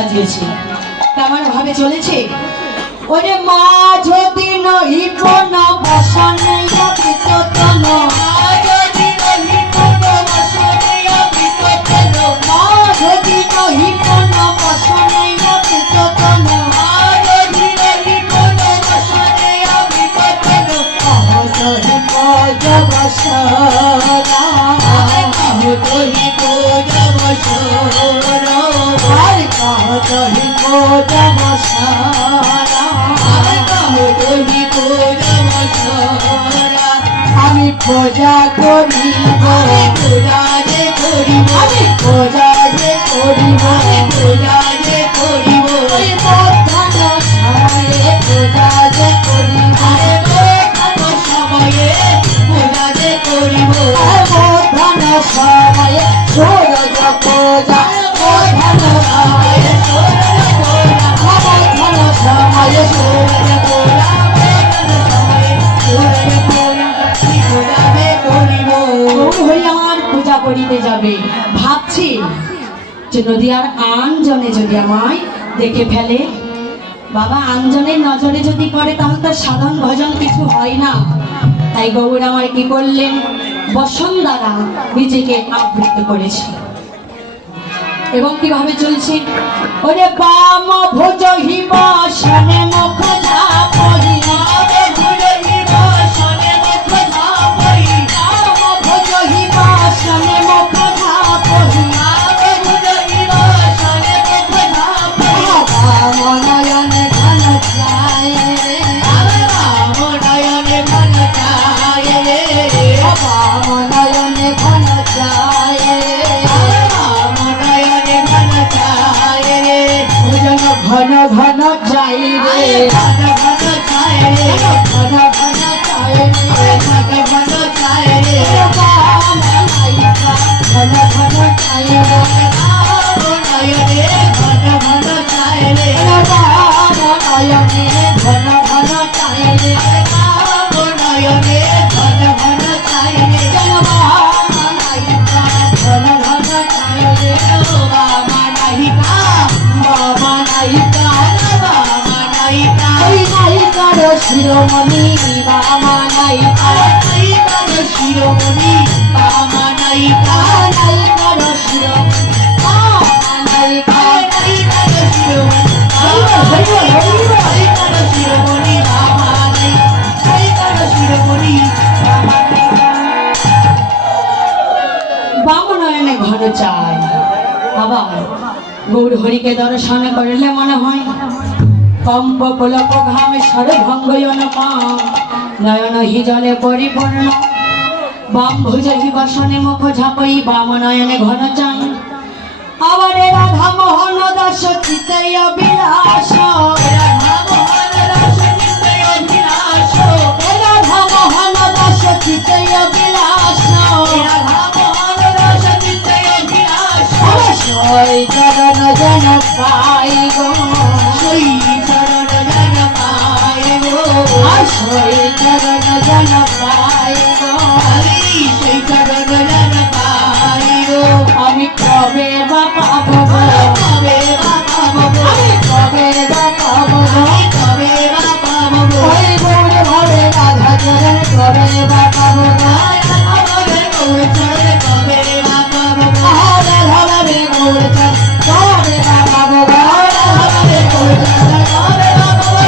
সাজিয়েছে, কেমন ভাবে চলেছে। ওরে মা যদি নহি কোন বসনে বিততন, মা যদি নহি কোন বসনে বিততন, মা যদি নহি কোন বসনে বিততন, মা যদি নহি কোন বসনে বিততন, কহতহি কোজ বসরা, কহতহি কোজ বসরা, আর কহতহি কোজ বসরা, আমি পূজা করিব, পূজা যে করিব, আমি পূজা যে করিব, পূজা যে করিব, মধ্যাহ্ন সময়ে পূজা যে করিব, মধ্যাহ্ন সময়ে পূজা যে করিব, মধ্যাহ্ন সময়ে সূর্য পূজা, মধ্যাহ্ন সময়ে সূর্য পূজা, মধ্যাহ্ন সময়ে সূর্য পূজা, পূজা করিতে যাবে। ভাবছি যে নদীয়ার আনজনে যদি আমায় দেখে ফেলে, বাবা আনজনের নজরে যদি পড়ে তাহলে তো সাধারণ ভজন কিছু হয় না। তাই গৌর আমায় কি করলেন, বসন দ্বারা নিজেকে আবৃত করেছে। এবং কিভাবে চলছে, ওরে বাম ভোজ হিব শনে মুখ ঝাপহি, ঘন ঘন চাই রে, ঘন ঘন চাই রে, ঘন ঘন চাই রে, ঘন ঘন চাই রে, ঘন ঘন চাই রে, ঘন ঘন চাই রে, নয়নে ঘন ঘন চাই রে, নয়নে ঘন ঘন চাই রে, ঘন ঘন চাই রে, বাবা নাহিকা, বাবা নাহিকা, বাবা নাহিকা, ওই নাহিকার শিরোমণি, বাবা নাহিকা, নাহিকার শিরোমণি, বাবা নাহিকা, নাহিকার শিরোমণি, বাবা নাহিকা, নাহিকার শিরোমণি, নাহিকার শিরোমণি, বাবা নাহিকা, নাহিকার শিরোমণি, বাবা নাহিকা। বামনয়নে ঘন চাই। আবার গৌর হরিকে দর্শন করলে মনে হয় কম্প পুলক ঘামে সর্বভঙ্গয়ন পাম, নয়ন হি জলে পরিপূর্ণ, বাম ভুজ হি বসনে মুখ ঝাপই, বাম নয়নে ঘন চাই। আবার রাধা মোহন দাস চিতে অভিলাষ, রাধা মোহন দাস চিতে অভিলাষ, রাধা মোহন দাস চিতে অভিলাষ, রাধা মোহন দাস চিতে অভিলাষ, সই চরণ জন পাই গো, সই চরণ জন পাই গো, সই চরণ জন পাই গো, সেই চরণ জন পাই গো, আমি কবে বা পাবো, কবে বা পাবো, আমি কবে বা পাবো, কবে বা পাবো, ওই গৌর ভাবে রাধা চরণ কবে বা পাবো, রাধা ভাবে গৌর চরণ কবে বা পাবো, রাধা ভাবে গৌর চরণ কবে বা পাবো, রাধা ভাবে গৌর চরণ কবে বা পাবো,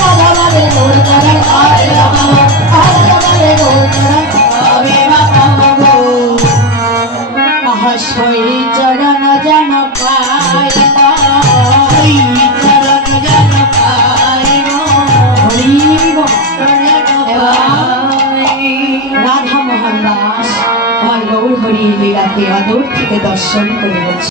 রাধা ভাবে গৌর চরণ কবে বা পাবো, রাধা ভাবে গৌর চরণ কবে বা পাবো। সই চরণ জন পাই, সই চরণ জন পাই, রাধা মোহন দাস আমার গৌর হরি লীলাকে অদূর থেকে দর্শন করে